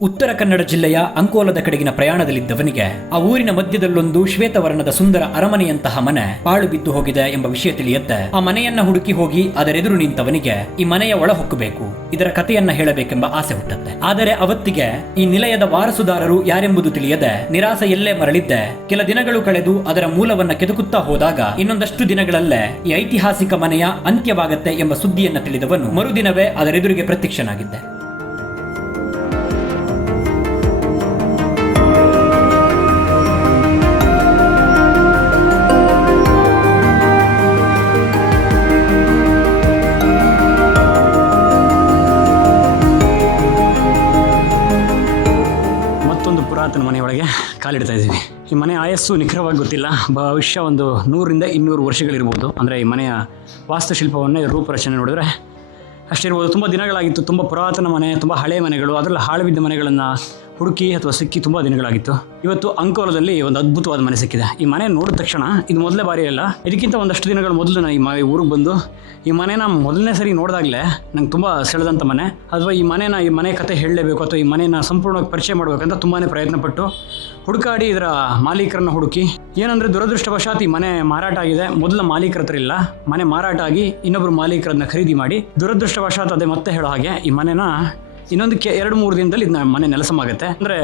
ಉತ್ತರ ಕನ್ನಡ ಜಿಲ್ಲೆಯ ಅಂಕೋಲದ ಕಡೆಗಿನ ಪ್ರಯಾಣದಲ್ಲಿದ್ದವನಿಗೆ ಆ ಊರಿನ ಮಧ್ಯದಲ್ಲೊಂದು ಶ್ವೇತವರ್ಣದ ಸುಂದರ ಅರಮನೆಯಂತಹ ಮನೆ ಪಾಳು ಬಿದ್ದು ಹೋಗಿದೆ ಎಂಬ ವಿಷಯ ತಿಳಿಯುತ್ತೆ. ಆ ಮನೆಯನ್ನ ಹುಡುಕಿ ಹೋಗಿ ಅದರೆದುರು ನಿಂತವನಿಗೆ ಈ ಮನೆಯ ಒಳ ಹೊಕ್ಕಬೇಕು, ಇದರ ಕಥೆಯನ್ನ ಹೇಳಬೇಕೆಂಬ ಆಸೆ ಹುಟ್ಟುತ್ತೆ. ಆದರೆ ಅವತ್ತಿಗೆ ಈ ನಿಲಯದ ವಾರಸುದಾರರು ಯಾರೆಂಬುದು ತಿಳಿಯದೆ ನಿರಾಸೆಯಲ್ಲೇ ಮರಳಿದ್ದೆ. ಕೆಲ ದಿನಗಳು ಕಳೆದು ಅದರ ಮೂಲವನ್ನ ಕೆದಕುತ್ತಾ ಹೋದಾಗ ಇನ್ನೊಂದಷ್ಟು ದಿನಗಳಲ್ಲೇ ಈ ಐತಿಹಾಸಿಕ ಮನೆಯ ಅಂತ್ಯವಾಗತ್ತೆ ಎಂಬ ಸುದ್ದಿಯನ್ನ ತಿಳಿದವನು ಮರುದಿನವೇ ಅದರೆದುರಿಗೆ ಪ್ರತ್ಯಕ್ಷನಾಗಿದ್ದೆ. ಪುರಾತನ ಮನೆಯೊಳಗೆ ಕಾಲಿಡ್ತಾ ಇದ್ದೀವಿ. ಈ ಮನೆ ಆಯಸ್ಸು ನಿಖರವಾಗಿ ಗೊತ್ತಿಲ್ಲ, ಭವಿಷ್ಯ ಒಂದು 100-200 ವರ್ಷಗಳಿರ್ಬೋದು. ಅಂದರೆ ಈ ಮನೆಯ ವಾಸ್ತುಶಿಲ್ಪವನ್ನೇ ರೂಪರಚನೆ ನೋಡಿದ್ರೆ ಅಷ್ಟಿರ್ಬೋದು. ತುಂಬ ದಿನಗಳಾಗಿತ್ತು, ತುಂಬ ಪುರಾತನ ಮನೆ, ತುಂಬ ಹಳೆಯ ಮನೆಗಳು, ಅದರಲ್ಲಿ ಹಾಳು ಬಿದ್ದ ಮನೆಗಳನ್ನು ಹುಡುಕಿ ಅಥವಾ ಸಿಕ್ಕಿ ತುಂಬ ದಿನಗಳಾಗಿತ್ತು. ಇವತ್ತು ಅಂಕೋಲದಲ್ಲಿ ಒಂದು ಅದ್ಭುತವಾದ ಮನೆ ಸಿಕ್ಕಿದೆ. ಈ ಮನೆ ನೋಡಿದ ತಕ್ಷಣ ಇದು ಮೊದಲೇ ಬಾರಿ ಅಲ್ಲ, ಇದಕ್ಕಿಂತ ಒಂದಷ್ಟು ದಿನಗಳ ಮೊದಲು ನಾನು ಈ ಊರಿಗೆ ಬಂದು ಈ ಮನೆನ ಮೊದಲನೇ ಸರಿ ನೋಡಿದಾಗಲೇ ನಂಗೆ ತುಂಬ ಸೆಳೆದಂಥ ಮನೆ. ಅಥವಾ ಈ ಮನೆ ಕತೆ ಹೇಳಲೇಬೇಕು ಅಥವಾ ಈ ಮನೆನ ಸಂಪೂರ್ಣವಾಗಿ ಪರಿಚಯ ಮಾಡಬೇಕಂತ ತುಂಬಾ ಪ್ರಯತ್ನಪಟ್ಟು ಹುಡುಕಾಡಿ ಇದರ ಮಾಲೀಕರನ್ನು ಹುಡುಕಿ, ಏನಂದರೆ ದುರದೃಷ್ಟವಶಾತ್ ಈ ಮನೆ ಮಾರಾಟ ಆಗಿದೆ. ಮೊದಲ ಮಾಲೀಕರ ಹತ್ರ ಇಲ್ಲ, ಮನೆ ಮಾರಾಟ ಆಗಿ ಇನ್ನೊಬ್ಬರು ಮಾಲೀಕರನ್ನ ಖರೀದಿ ಮಾಡಿ, ದುರದೃಷ್ಟವಶಾತ್ ಅದೇ ಮತ್ತೆ ಹೇಳೋ ಹಾಗೆ ಈ ಮನೆನ ಇನ್ನೊಂದು 2-3 ದಿನದಲ್ಲಿ ಇದನ್ನ ಮನೆ ನೆಲಸಮಾಗುತ್ತೆ. ಅಂದರೆ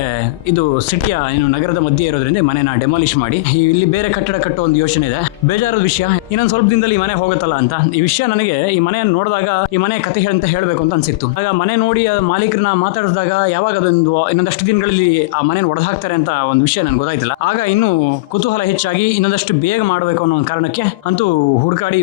ಇದು ಸಿಟಿಯ ನಗರದ ಮಧ್ಯೆ ಇರೋದ್ರಿಂದ ಈ ಮನೆನ ಡೆಮಾಲಿಷ್ ಮಾಡಿ ಇಲ್ಲಿ ಬೇರೆ ಕಟ್ಟಡ ಕಟ್ಟೋ ಒಂದು ಯೋಚನೆ ಇದೆ. ಬೇಜಾರದ ವಿಷಯ, ಇನ್ನೊಂದು ಸ್ವಲ್ಪ ದಿನದಲ್ಲಿ ಈ ಮನೆ ಹೋಗುತ್ತಲ್ಲ ಅಂತ. ಈ ವಿಷಯ ನನಗೆ ಈ ಮನೆಯನ್ನು ನೋಡಿದಾಗ ಈ ಮನೆ ಕಥೆ ಅಂತ ಹೇಳಬೇಕು ಅಂತ ಅನ್ಸಿತ್ತು. ಆಗ ಮನೆ ನೋಡಿ ಮಾಲೀಕರನ್ನ ಮಾತಾಡಿದಾಗ ಯಾವಾಗ ಅದೊಂದು ಇನ್ನೊಂದಷ್ಟು ದಿನಗಳಲ್ಲಿ ಆ ಮನೆಯನ್ನು ಒಡೆದು ಹಾಕ್ತಾರೆ ಅಂತ ಒಂದು ವಿಷಯ ನನಗೆ ಗೊತ್ತಾಯ್ತಿಲ್ಲ. ಆಗ ಇನ್ನೂ ಕುತೂಹಲ ಹೆಚ್ಚಾಗಿ ಇನ್ನೊಂದಷ್ಟು ಬೇಗ ಮಾಡಬೇಕು ಅನ್ನೋ ಒಂದು ಕಾರಣಕ್ಕೆ ಅಂತೂ ಹುಡುಕಾಡಿ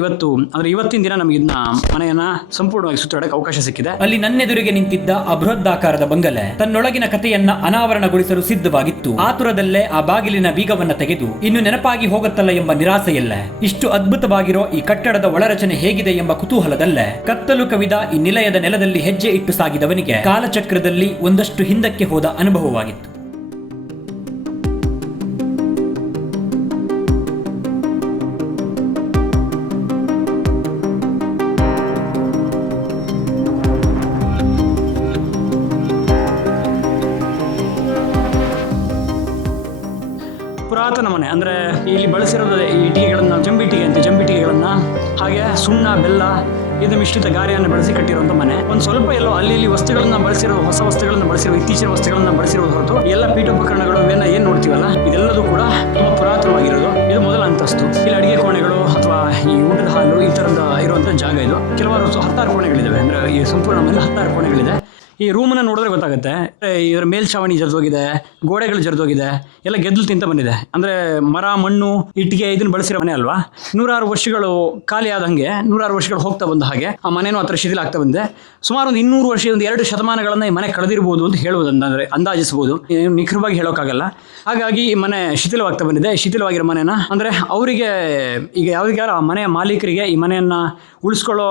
ಇವತ್ತಿನ ದಿನ ನಮಗೆ ಇದನ್ನ ಮನೆಯನ್ನ ಸಂಪೂರ್ಣವಾಗಿ ಸುತ್ತಾಡಕ್ಕೆ ಅವಕಾಶ ಸಿಕ್ಕಿದೆ. ಅಲ್ಲಿ ನನ್ನೆದುರಿಗೆ ನಿಂತಿದ್ದ ಆ ಬೃಹದಾಕಾರದ ಬಂಗಲೆ ತನ್ನೊಳಗಿನ ಕಥೆಯನ್ನ ಅನಾವರಣಗೊಳಿಸಲು ಸಿದ್ಧವಾಗಿತ್ತು. ಆತುರದಲ್ಲೇ ಆ ಬಾಗಿಲಿನ ಬೀಗವನ್ನ ತೆಗೆದು ಇನ್ನು ನೆನಪಾಗಿ ಹೋಗುತ್ತಲ್ಲ ಎಂಬ ನಿರಾಸೆಯಲ್ಲ, ಇಷ್ಟು ಅದ್ಭುತವಾಗಿರೋ ಈ ಕಟ್ಟಡದ ಒಳರಚನೆ ಹೇಗಿದೆ ಎಂಬ ಕುತೂಹಲದಲ್ಲೇ ಕತ್ತಲು ಕವಿದ ಈ ನಿಲಯದ ನೆಲದಲ್ಲಿ ಹೆಜ್ಜೆ ಇಟ್ಟು ಸಾಗಿದವನಿಗೆ ಕಾಲಚಕ್ರದಲ್ಲಿ ಒಂದಷ್ಟು ಹಿಂದಕ್ಕೆ ಹೋದ ಅನುಭವವಾಗಿತ್ತು. ಪುರಾತನ ಮನೆ ಅಂದರೆ ಇಲ್ಲಿ ಬಳಸಿರೋದು ಈ ಇಟ್ಟಿಗೆಗಳನ್ನು ಜಂಬಿಟ್ಟಿಗೆಗಳನ್ನು ಹಾಗೆ ಸುಣ್ಣ ಬೆಲ್ಲ ಇದು ಮಿಶ್ರಿತ ಗಾರೆಯನ್ನು ಬಳಸಿ ಕಟ್ಟಿರುವಂಥ ಮನೆ. ಒಂದು ಸ್ವಲ್ಪ ಎಲ್ಲೋ ಅಲ್ಲಿ ವಸ್ತುಗಳನ್ನು ಬಳಸಿರೋ, ಹೊಸ ವಸ್ತುಗಳನ್ನು ಬಳಸಿರೋ, ಇತ್ತೀಚಿನ ವಸ್ತುಗಳನ್ನು ಬಳಸಿರೋದು ಹೊರತು ಎಲ್ಲ ಪೀಠೋಪಕರಣಗಳು ಏನು ನೋಡ್ತೀವಲ್ಲ ಇದೆಲ್ಲದೂ ಕೂಡ ತುಂಬ ಪುರಾತನವಾಗಿರೋದು. ಇದು ಮೊದಲ ಅಂತಸ್ತು. ಇಲ್ಲಿ ಅಡಿಗೆ ಕೋಣೆಗಳು ಅಥವಾ ಈ ಊಟದ ಹಾಲು ಈ ಥರದ ಇರುವಂಥ ಜಾಗ ಇದು. ಕೆಲವಾರು 16 ಕೋಣೆಗಳಿದ್ದಾವೆ. ಅಂದರೆ ಈ ಸಂಪೂರ್ಣ ಮೇಲೆ 16 ಕೋಣೆಗಳಿದೆ. ಈ ರೂಮನ್ನು ನೋಡಿದ್ರೆ ಗೊತ್ತಾಗುತ್ತೆ, ಇದರ ಮೇಲ್ಛಾವಣಿ ಜರಿದೋಗಿದೆ, ಗೋಡೆಗಳು ಜರಿದೋಗಿದೆ, ಎಲ್ಲ ಗೆದ್ದಲು ತಿಂತ ಬಂದಿದೆ. ಅಂದರೆ ಮರ, ಮಣ್ಣು, ಇಟ್ಟಿಗೆ ಇದನ್ನು ಬಳಸಿರೋ ಮನೆ ಅಲ್ವಾ. 106 ವರ್ಷಗಳು ಖಾಲಿ ಆದಂಗೆ 106 ವರ್ಷಗಳು ಹೋಗ್ತಾ ಬಂದ ಹಾಗೆ ಆ ಮನೆಯೂ ಆ ಥರ ಶಿಥಿಲ ಆಗ್ತಾ ಬಂದಿದೆ. ಸುಮಾರು ಒಂದು 200 ವರ್ಷ, 2 ಶತಮಾನಗಳನ್ನು ಈ ಮನೆ ಕಳೆದಿರ್ಬೋದು ಅಂತ ಹೇಳುವುದು, ಅಂದರೆ ಅಂದಾಜಿಸ್ಬೋದು, ನಿಖರವಾಗಿ ಹೇಳೋಕ್ಕಾಗಲ್ಲ. ಹಾಗಾಗಿ ಈ ಮನೆ ಶಿಥಿಲವಾಗ್ತಾ ಬಂದಿದೆ. ಶಿಥಿಲವಾಗಿರೋ ಮನೆನ ಅಂದರೆ ಅವರಿಗೆ ಈಗ ಯಾವ್ದಾರ ಆ ಮನೆಯ ಮಾಲೀಕರಿಗೆ ಈ ಮನೆಯನ್ನು ಉಳಿಸ್ಕೊಳ್ಳೋ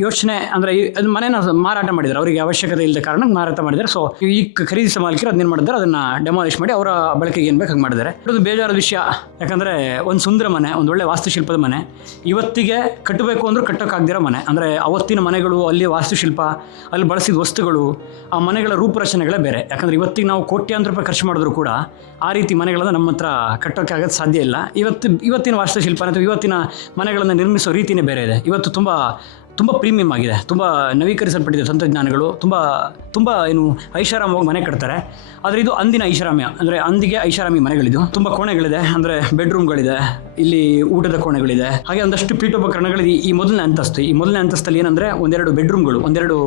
ಯೋಚನೆ, ಅಂದರೆ ಅದು ಮನೆನ ಮಾರಾಟ ಮಾಡಿದ್ದಾರೆ, ಅವರಿಗೆ ಅವಶ್ಯಕತೆ ಇಲ್ಲದ ಕಾರಣ ಮಾರಾಟ ಮಾಡಿದ್ದಾರೆ. ಸೊ ಈ ಖರೀದಿಸಿದ ಮಾಲೀಕರು ಅದನ್ನೇನು ಮಾಡಿದ್ದಾರೆ, ಅದನ್ನು ಡೆಮಾಲಿಷ್ ಮಾಡಿ ಅವರ ಬಳಕೆಗೆ ಏನು ಬೇಕು ಹಂಗೆ ಮಾಡಿದ್ದಾರೆ. ಇದೊಂದು ಬೇಜಾರದ ವಿಷಯ. ಯಾಕಂದರೆ ಒಂದು ಸುಂದರ ಮನೆ, ಒಂದು ಒಳ್ಳೆ ವಾಸ್ತುಶಿಲ್ಪದ ಮನೆ ಇವತ್ತಿಗೆ ಕಟ್ಟಬೇಕು ಅಂದರೂ ಕಟ್ಟೋಕ್ಕಾಗದಿರೋ ಮನೆ. ಅಂದರೆ ಅವತ್ತಿನ ಮನೆಗಳು, ಅಲ್ಲಿ ವಾಸ್ತುಶಿಲ್ಪ, ಅಲ್ಲಿ ಬಳಸಿದ ವಸ್ತುಗಳು, ಆ ಮನೆಗಳ ರೂಪರಚನೆಗಳೇ ಬೇರೆ. ಯಾಕಂದರೆ ಇವತ್ತಿಗೆ ನಾವು ಕೋಟ್ಯಾಂತರ ರೂಪಾಯಿ ಖರ್ಚು ಮಾಡಿದ್ರು ಕೂಡ ಆ ರೀತಿ ಮನೆಗಳನ್ನು ನಮ್ಮ ಹತ್ರ ಕಟ್ಟೋಕ್ಕಾಗೋದು ಸಾಧ್ಯ ಇಲ್ಲ. ಇವತ್ತಿನ ವಾಸ್ತುಶಿಲ್ಪ ಅಥವಾ ಇವತ್ತಿನ ಮನೆಗಳನ್ನು ನಿರ್ಮಿಸೋ ರೀತಿಯೇ ಬೇರೆ ಇದೆ. ಇವತ್ತು ತುಂಬ ಪ್ರೀಮಿಯಂ ಆಗಿದೆ, ತುಂಬ ನವೀಕರಿಸಲ್ಪಟ್ಟಿದೆ ತಂತ್ರಜ್ಞಾನಗಳು, ತುಂಬ ಐಷಾರಾಮವಾಗಿ ಮನೆ ಕಟ್ತಾರೆ. ಆದರೆ ಇದು ಅಂದಿನ ಐಷಾರಾಮ್ಯ, ಅಂದರೆ ಅಂದಿಗೆ ಐಷಾರಾಮಿ ಮನೆಗಳಿದು. ತುಂಬ ಕೋಣೆಗಳಿದೆ, ಅಂದರೆ ಬೆಡ್ರೂಮ್ಗಳಿದೆ, ಇಲ್ಲಿ ಊಟದ ಕೋಣೆಗಳಿದೆ, ಹಾಗೆ ಒಂದಷ್ಟು ಪೀಠೋಪಕರಣಗಳಿದೆ. ಈ ಮೊದಲನೇ ಅಂತಸ್ತಲ್ಲಿ ಏನಂದರೆ 1-2 ಬೆಡ್ರೂಮ್ಗಳು, 1-2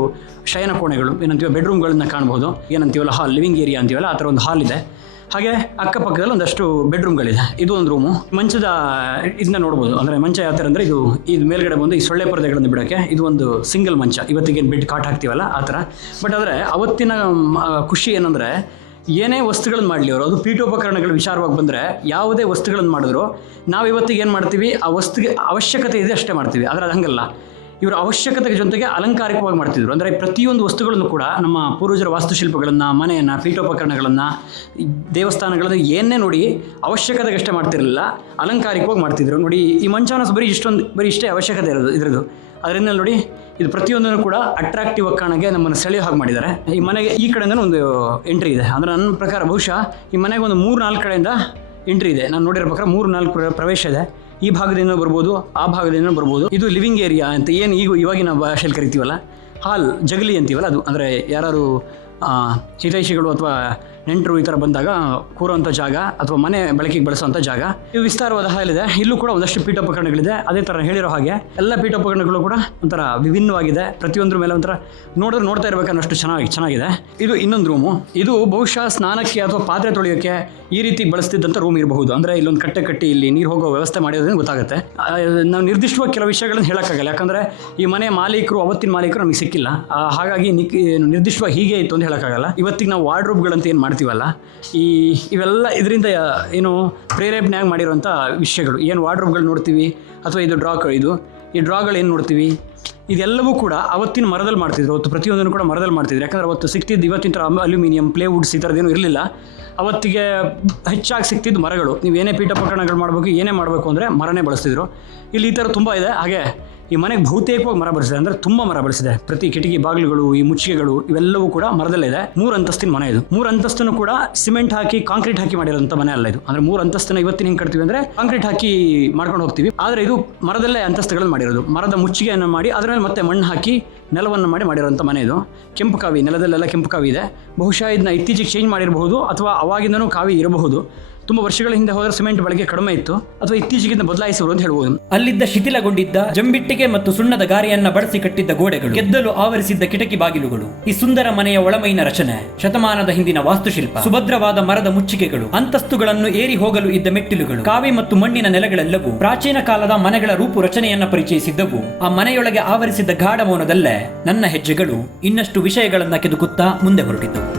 ಶಯನ ಕೋಣೆಗಳು ಏನಂತೀವ ಬೆಡ್ರೂಮ್ಗಳನ್ನ ಕಾಣ್ಬೋದು. ಏನಂತೀವಲ್ಲ ಹಾಲ್, ಲಿವಿಂಗ್ ಏರಿಯಾ ಅಂತೀವಲ್ಲ, ಆ ಥರ ಒಂದು ಹಾಲ್ ಇದೆ. ಹಾಗೆ ಅಕ್ಕಪಕ್ಕದಲ್ಲಿ ಒಂದಷ್ಟು ಬೆಡ್ರೂಮ್ಗಳಿದೆ. ಇದು ಒಂದು ರೂಮು. ಮಂಚದ ಇದನ್ನ ನೋಡ್ಬೋದು. ಅಂದರೆ ಮಂಚ ಯಾವ ಥರ ಅಂದರೆ ಇದು ಮೇಲ್ಗಡೆ ಬಂದು ಈ ಸೊಳ್ಳೆ ಪರದೆಗಳನ್ನು ಬಿಡೋಕ್ಕೆ ಇದು ಒಂದು ಸಿಂಗಲ್ ಮಂಚ. ಇವತ್ತಿಗೇನು ಬೆಡ್ ಕಾಟ್ ಹಾಕ್ತೀವಲ್ಲ ಆ ಥರ. ಬಟ್ ಆದರೆ ಅವತ್ತಿನ ಖುಷಿ ಏನಂದರೆ ಏನೇ ವಸ್ತುಗಳನ್ನು ಮಾಡಲಿ ಅವರು, ಅದು ಪೀಠೋಪಕರಣಗಳ ವಿಚಾರವಾಗಿ ಬಂದರೆ ಯಾವುದೇ ವಸ್ತುಗಳನ್ನು ಮಾಡಿದ್ರು ನಾವು ಇವತ್ತಿಗೆ ಏನು ಮಾಡ್ತೀವಿ, ಆ ವಸ್ತುಗೆ ಅವಶ್ಯಕತೆ ಇದೆ ಅಷ್ಟೇ ಮಾಡ್ತೀವಿ. ಆದರೆ ಅದು ಹಂಗಲ್ಲ. ಇವರು ಅವಶ್ಯಕತೆಗೆ ಜೊತೆಗೆ ಅಲಂಕಾರಿಕವಾಗಿ ಮಾಡ್ತಿದ್ರು. ಅಂದರೆ ಪ್ರತಿಯೊಂದು ವಸ್ತುಗಳನ್ನು ಕೂಡ ನಮ್ಮ ಪೂರ್ವಜರ ವಾಸ್ತುಶಿಲ್ಪಗಳನ್ನು, ಮನೆಯನ್ನು, ಪೀಠೋಪಕರಣಗಳನ್ನು, ದೇವಸ್ಥಾನಗಳನ್ನು ಏನೇ ನೋಡಿ ಅವಶ್ಯಕತೆಗೆ ಅಷ್ಟೇ ಮಾಡ್ತಿರಲಿಲ್ಲ, ಅಲಂಕಾರಿಕವಾಗಿ ಮಾಡ್ತಿದ್ರು. ನೋಡಿ ಈ ಮಂಚವನ್ನು ಬರೀ ಇಷ್ಟೇ ಅವಶ್ಯಕತೆ ಇರೋದು ಇದರದ್ದು. ಅದರಿಂದ ನೋಡಿ ಇದು ಪ್ರತಿಯೊಂದನ್ನು ಕೂಡ ಅಟ್ರಾಕ್ಟಿವ್ ಕಾರಣಕ್ಕೆ ನಮ್ಮನ್ನು ಸೆಳೆಯೋ ಹಾಗೆ ಮಾಡಿದ್ದಾರೆ. ಈ ಮನೆಗೆ ಈ ಕಡೆಯಿಂದ ಒಂದು ಎಂಟ್ರಿ ಇದೆ. ಅಂದರೆ ನನ್ನ ಪ್ರಕಾರ ಬಹುಶಃ ಈ ಮನೆಗೆ ಒಂದು 3-4 ಕಡೆಯಿಂದ ಎಂಟ್ರಿ ಇದೆ. ನಾನು ನೋಡಿರೋ ಪ್ರಕಾರ 3-4 ಪ್ರವೇಶ ಇದೆ. ಈ ಭಾಗದಿಂದ ಬರ್ಬೋದು, ಆ ಭಾಗದಿಂದ ಬರ್ಬೋದು. ಇದು ಲಿವಿಂಗ್ ಏರಿಯಾ ಅಂತ ಏನು ಇವಾಗಿನ ಭಾಷೆಯಲ್ಲಿ ಕರಿತೀವಲ್ಲ, ಹಾಲ್ ಜಗಲಿ ಅಂತೀವಲ್ಲ ಅದು. ಅಂದರೆ ಯಾರು ಹಿತೈಷಿಗಳು ಅಥವಾ ನೆಂಟರು ಈ ಥರ ಬಂದಾಗ ಕೂರುವಂಥ ಜಾಗ ಅಥವಾ ಮನೆ ಬಳಕೆಗೆ ಬಳಸುವಂಥ ಜಾಗ. ಇದು ವಿಸ್ತಾರವಾದ ಹಾಲ್ ಇದೆ. ಇಲ್ಲೂ ಕೂಡ ಒಂದಷ್ಟು ಪೀಠೋಪಕರಣಗಳಿದೆ. ಅದೇ ಥರ ಹೇಳಿರೋ ಹಾಗೆ ಎಲ್ಲ ಪೀಠೋಪಕರಣಗಳು ಕೂಡ ಒಂಥರ ವಿಭಿನ್ನವಾಗಿದೆ. ಪ್ರತಿಯೊಂದ್ರ ಮೇಲೆ ಒಂಥರ ನೋಡ್ತಾ ಇರಬೇಕನ್ನಷ್ಟು ಚೆನ್ನಾಗಿದೆ. ಇದು ಇನ್ನೊಂದು ರೂಮು. ಇದು ಬಹುಶಃ ಸ್ನಾನಕ್ಕೆ ಅಥವಾ ಪಾತ್ರೆ ತೊಳೆಯೋಕ್ಕೆ ಈ ರೀತಿ ಬಳಸ್ತಿದ್ದಂಥ ರೂಮ್ ಇರಬಹುದು. ಅಂದರೆ ಇಲ್ಲೊಂದು ಕಟ್ಟಿ ಇಲ್ಲಿ ನೀರು ಹೋಗೋ ವ್ಯವಸ್ಥೆ ಮಾಡಿರೋದ್ರಿಂದ ಗೊತ್ತಾಗುತ್ತೆ. ನಾವು ನಿರ್ದಿಷ್ಟವಾಗಿ ಕೆಲವು ವಿಷಯಗಳನ್ನು ಹೇಳೋಕ್ಕಾಗಲ್ಲ, ಯಾಕಂದರೆ ಈ ಮನೆ ಮಾಲೀಕರು ಅವತ್ತಿನ ಮಾಲೀಕರು ನಮಗೆ ಸಿಕ್ಕಿಲ್ಲ. ಹಾಗಾಗಿ ನಿರ್ದಿಷ್ಟವಾಗಿ ಹೀಗೆ ಇತ್ತು ಅಂತ ಹೇಳೋಕ್ಕಾಗಲ್ಲ. ಇವತ್ತಿಗೆ ನಾವು ವಾರ್ಡ್ರೋಬ್ಗಳಂತ ಏನು ಮಾಡ್ತೀವಲ್ಲ, ಇವೆಲ್ಲ ಇದರಿಂದ ಏನು ಪ್ರೇರೇಪಣೆಯಾಗಿ ಮಾಡಿರೋಂಥ ವಿಷಯಗಳು. ಏನು ವಾರ್ಡ್ರೋಬ್ಗಳು ನೋಡ್ತೀವಿ ಅಥವಾ ಇದು ಈ ಡ್ರಾಗಳು ಏನು ನೋಡ್ತೀವಿ, ಇದೆಲ್ಲವೂ ಕೂಡ ಅವತ್ತಿನ ಮರದಲ್ಲಿ ಮಾಡ್ತಿದ್ರು. ಅವತ್ತು ಪ್ರತಿಯೊಂದನ್ನು ಕೂಡ ಮರದಲ್ಲಿ ಮಾಡ್ತಿದ್ರು. ಯಾಕಂದರೆ ಅವತ್ತು ಸಿಗ್ತಿದ್ದು ಇವತ್ತಿನ ಥರ ಅಲ್ಯೂಮಿನಿಯಂ, ಪ್ಲೇವುಡ್ಸ್ ಈ ಥರದ್ದೇನು ಇರಲಿಲ್ಲ. ಅವತ್ತಿಗೆ ಹೆಚ್ಚಾಗಿ ಸಿಗ್ತಿದ್ದು ಮರಗಳು. ನೀವು ಏನೇ ಪೀಠೋಪಕರಣಗಳು ಮಾಡಬೇಕು, ಏನೇ ಮಾಡಬೇಕು ಅಂದರೆ ಮರನೇ ಬಳಸ್ತಿದ್ರು. ಇಲ್ಲಿ ಈ ಥರ ತುಂಬ ಇದೆ. ಹಾಗೆ ಈ ಮನೆಗೆ ಬಹುತೇಕವಾಗಿ ಮರ ಬಳಸಿದೆ, ಅಂದರೆ ತುಂಬ ಮರ ಬಳಸಿದೆ. ಪ್ರತಿ ಕಿಟಕಿ ಬಾಗಿಲುಗಳು, ಈ ಮುಚ್ಚಿಗೆಗಳು ಇವೆಲ್ಲವೂ ಕೂಡ ಮರದಲ್ಲೇ ಇದೆ. 3 ಅಂತಸ್ತಿನ ಮನೆ ಇದು. 3 ಅಂತಸ್ತನ್ನು ಕೂಡ ಸಿಮೆಂಟ್ ಹಾಕಿ ಕಾಂಕ್ರೀಟ್ ಹಾಕಿ ಮಾಡಿರೋಂಥ ಮನೆ ಅಲ್ಲ ಇದು. ಅಂದರೆ 3 ಅಂತಸ್ತನ್ನ ಇವತ್ತಿನ ಹೆಂಗೆ ಕಟ್ತೀವಿ ಅಂದರೆ ಕಾಂಕ್ರೀಟ್ ಹಾಕಿ ಮಾಡ್ಕೊಂಡು ಹೋಗ್ತೀವಿ. ಆದರೆ ಇದು ಮರದಲ್ಲೇ ಅಂತಸ್ತುಗಳನ್ನು ಮಾಡಿರೋದು. ಮರದ ಮುಚ್ಚಿಗೆಯನ್ನು ಮಾಡಿ ಅದರ ಮೇಲೆ ಮತ್ತೆ ಮಣ್ಣು ಹಾಕಿ ನೆಲವನ್ನು ಮಾಡಿರೋಂಥ ಮನೆ ಇದು. ಕೆಂಪು ಕಾವಿ, ನೆಲದಲ್ಲೆಲ್ಲ ಕೆಂಪು ಕಾವಿ ಇದೆ. ಬಹುಶಃ ಇದನ್ನ ಇತ್ತೀಚೆಗೆ ಚೇಂಜ್ ಮಾಡಿರಬಹುದು ಅಥವಾ ಅವಾಗಿಂದನೂ ಕಾವಿ ಇರಬಹುದು. ತುಂಬ ವರ್ಷಗಳ ಹಿಂದೆ ಹೋದರೆ ಸಿಮೆಂಟ್ ಬಳಕೆ ಕಡಿಮೆ ಇತ್ತು ಅಥವಾ ಇತ್ತೀಚೆಗಿಂದ ಬದಲಾಯಿಸಿದ್ರು ಅಂತ ಹೇಳ್ಬೋದು. ಅಲ್ಲಿದ್ದ ಶಿಥಿಲಗೊಂಡಿದ್ದ ಜಂಬಿಟ್ಟಿಗೆ ಮತ್ತು ಸುಣ್ಣದ ಗಾರೆಯನ್ನ ಬಳಸಿ ಕಟ್ಟಿದ್ದ ಗೋಡೆಗಳು, ಗೆದ್ದಲು ಆವರಿಸಿದ್ದ ಕಿಟಕಿ ಬಾಗಿಲುಗಳು, ಈ ಸುಂದರ ಮನೆಯ ಒಳಮೈನ ರಚನೆ, ಶತಮಾನದ ಹಿಂದಿನ ವಾಸ್ತುಶಿಲ್ಪ, ಸುಭದ್ರವಾದ ಮರದ ಮುಚ್ಚಿಗೆಗಳು, ಅಂತಸ್ತುಗಳನ್ನು ಏರಿ ಹೋಗಲು ಇದ್ದ ಮೆಟ್ಟಿಲುಗಳು, ಕಾವಿ ಮತ್ತು ಮಣ್ಣಿನ ನೆಲಗಳೆಲ್ಲವೂ ಪ್ರಾಚೀನ ಕಾಲದ ಮನೆಗಳ ರೂಪು ರಚನೆಯನ್ನ ಪರಿಚಯಿಸಿದ್ದವು. ಆ ಮನೆಯೊಳಗೆ ಆವರಿಸಿದ್ದ ಗಾಢ ಮೌನದಲ್ಲೇ ನನ್ನ ಹೆಜ್ಜೆಗಳು ಇನ್ನಷ್ಟು ವಿಷಯಗಳನ್ನ ಕೆದಕುತ್ತಾ ಮುಂದೆ ಹೊರಟಿದ್ದವು.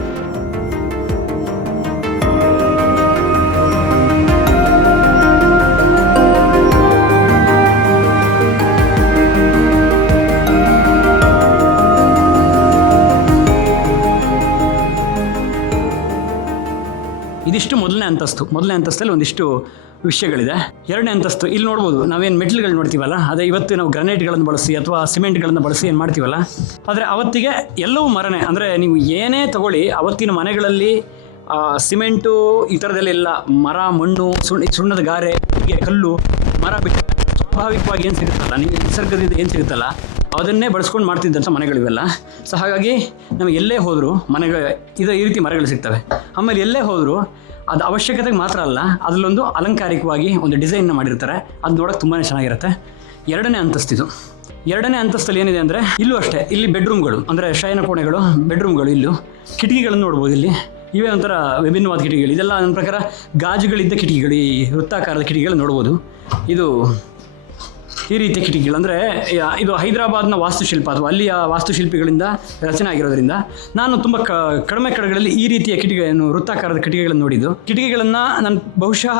ಇದಿಷ್ಟು ಮೊದಲನೇ ಅಂತಸ್ತಲ್ಲಿ ಒಂದಿಷ್ಟು ವಿಷಯಗಳಿದೆ. 2ನೇ ಅಂತಸ್ತು ಇಲ್ಲಿ ನೋಡ್ಬೋದು. ನಾವೇನು ಮೆಟ್ಲುಗಳು ನೋಡ್ತೀವಲ್ಲ, ಅದೇ ಇವತ್ತು ನಾವು ಗ್ರಾನೈಟ್ಗಳನ್ನು ಬಳಸಿ ಅಥವಾ ಸಿಮೆಂಟ್ಗಳನ್ನು ಬಳಸಿ ಏನು ಮಾಡ್ತೀವಲ್ಲ, ಆದರೆ ಅವತ್ತಿಗೆ ಎಲ್ಲವೂ ಮರನೇ. ಅಂದರೆ ನೀವು ಏನೇ ತಗೊಳ್ಳಿ, ಅವತ್ತಿನ ಮನೆಗಳಲ್ಲಿ ಸಿಮೆಂಟು ಈ ಥರದಲ್ಲೆಲ್ಲ ಮರ, ಮಣ್ಣು, ಸುಣ್ಣದ ಗಾರೆ, ಕಲ್ಲು, ಮರ ಬಿಟ್ಟು ಸ್ವಾಭಾವಿಕವಾಗಿ ಏನು ಸಿಗುತ್ತಲ್ಲ, ನೀವು ನಿಸರ್ಗದಿಂದ ಏನು ಸಿಗುತ್ತಲ್ಲ ಅದನ್ನೇ ಬಳಸ್ಕೊಂಡು ಮಾಡ್ತಿದ್ದಂಥ ಮನೆಗಳಿವೆಲ್ಲ. ಸೊ ಹಾಗಾಗಿ ನಮಗೆ ಎಲ್ಲೇ ಹೋದರೂ ಈ ರೀತಿ ಮರಗಳು ಸಿಗ್ತವೆ. ಆಮೇಲೆ ಎಲ್ಲೇ ಹೋದರೂ ಅದು ಅವಶ್ಯಕತೆಗೆ ಮಾತ್ರ ಅಲ್ಲ, ಅದರಲ್ಲೊಂದು ಅಲಂಕಾರಿಕವಾಗಿ ಒಂದು ಡಿಸೈನ್ನ ಮಾಡಿರ್ತಾರೆ. ಅದು ನೋಡೋಕೆ ತುಂಬಾ ಚೆನ್ನಾಗಿರುತ್ತೆ. 2ನೇ ಅಂತಸ್ತಿದು. 2ನೇ ಅಂತಸ್ತಲ್ಲಿ ಏನಿದೆ ಅಂದರೆ ಇಲ್ಲೂ ಅಷ್ಟೇ, ಇಲ್ಲಿ ಬೆಡ್ರೂಮ್ಗಳು ಅಂದರೆ ಶಯನ ಕೋಣೆಗಳು, ಬೆಡ್ರೂಮ್ಗಳು. ಇಲ್ಲೂ ಕಿಟಕಿಗಳನ್ನು ನೋಡ್ಬೋದು. ಇಲ್ಲಿ ಇವೇ ಒಂಥರ ವಿಭಿನ್ನವಾದ ಕಿಟಕಿಗಳು. ಇದೆಲ್ಲ ನನ್ನ ಪ್ರಕಾರ ಗಾಜುಗಳಿದ್ದ ಕಿಟಕಿಗಳು, ಈ ವೃತ್ತಾಕಾರದ ಕಿಟಕಿಗಳು ನೋಡ್ಬೋದು. ಇದು ಈ ರೀತಿಯ ಕಿಟಕಿಗಳು. ಅಂದರೆ ಇದು ಹೈದರಾಬಾದ್ನ ವಾಸ್ತುಶಿಲ್ಪ ಅಥವಾ ಅಲ್ಲಿಯ ವಾಸ್ತುಶಿಲ್ಪಿಗಳಿಂದ ರಚನೆ ಆಗಿರೋದ್ರಿಂದ ನಾನು ತುಂಬ ಕಡಿಮೆ ಕಡೆಗಳಲ್ಲಿ ಈ ರೀತಿಯ ವೃತ್ತಾಕಾರದ ಕಿಟಕಿಗಳನ್ನು ನೋಡಿದ್ದು. ಕಿಟಕಿಗಳನ್ನು ನಾನು ಬಹುಶಃ